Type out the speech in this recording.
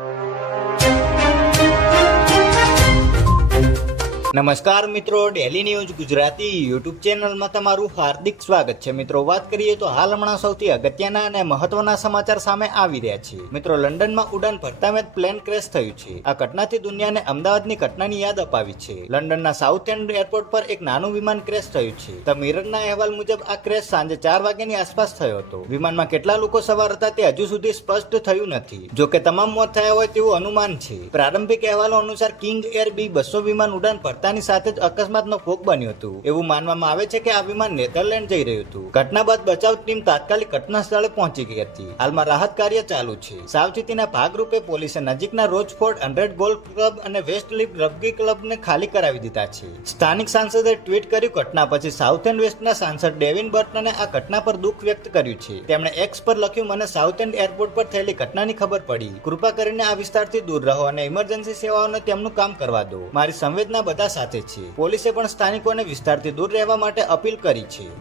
you. નમસ્કાર મિત્રો daily news Gujarati YouTube ચેનલમાં તમારું હાર્દિક સ્વાગત છે. મિત્રો, વાત કરીએ તો હાલ હમણાં સૌથી અગત્યના અને મહત્વના સમાચાર સામે આવી રહ્યા છે. મિત્રો, લંડનમાં ઉડાન ભરતા પ્લેન ક્રેશ થયું છે. આ ઘટનાથી દુનિયાને અમદાવાદની ઘટનાની યાદ અપાવી છે. લંડનના સાઉથ એન્ડ એરપોર્ટ પર એક નાનું વિમાન ક્રેશ થયું છે. ધ મિરરના અહેવાલ મુજબ આ ક્રેશ સાંજે ચાર વાગ્યાની આસપાસ થયો હતો. વિમાનમાં કેટલા લોકો સવાર હતા તે હજુ સુધી સ્પષ્ટ થયું નથી. જો કે તમામ મોત થયા હોય તેવું અનુમાન છે. પ્રારંભિક અહેવાલો અનુસાર કિંગ એર બી બસો વિમાન ઉડાન ભરતાની સાથે જ અકસ્માતનો ભોગ બન્યું હતું. એવું માનવામાં આવે છે કે આ વિમાન નેધરલેન્ડ જઈ રહ્યું હતું. ઘટના બાદ બચાવ ટીમ તાત્કાલિક ઘટના સ્થળે પહોંચી ગઈ હતી. હાલમાં રાહત કાર્ય ચાલુ છે. સાવચેતીના ભાગરૂપે પોલીસે નજીકના રોજફોર્ડ હંડ્રેડ ગોલ્ફ ક્લબ અને વેસ્ટ લીપ રગ્બી ક્લબને ખાલી કરાવી દીધા છે. સ્થાનિક સાંસદે ટ્વીટ કર્યું, ઘટના પછી સાઉથ એન્ડ વેસ્ટના સાંસદ ડેવિન બર્ટને આ ઘટના પર દુઃખ વ્યક્ત કર્યું છે. તેમણે એક્સ પર લખ્યું, મને સાઉથ એન્ડ એરપોર્ટ પર થયેલી ઘટનાની ખબર પડી. કૃપા કરીને આ વિસ્તારથી દૂર રહો અને ઇમરજન્સી સેવાઓને તેમનું કામ કરવા દો. મારી સંવેદના બધા સાથે છે પોલીસે પણ સ્થાનિકોને વિસ્તારથી દૂર રહેવા માટે અપીલ કરી છે.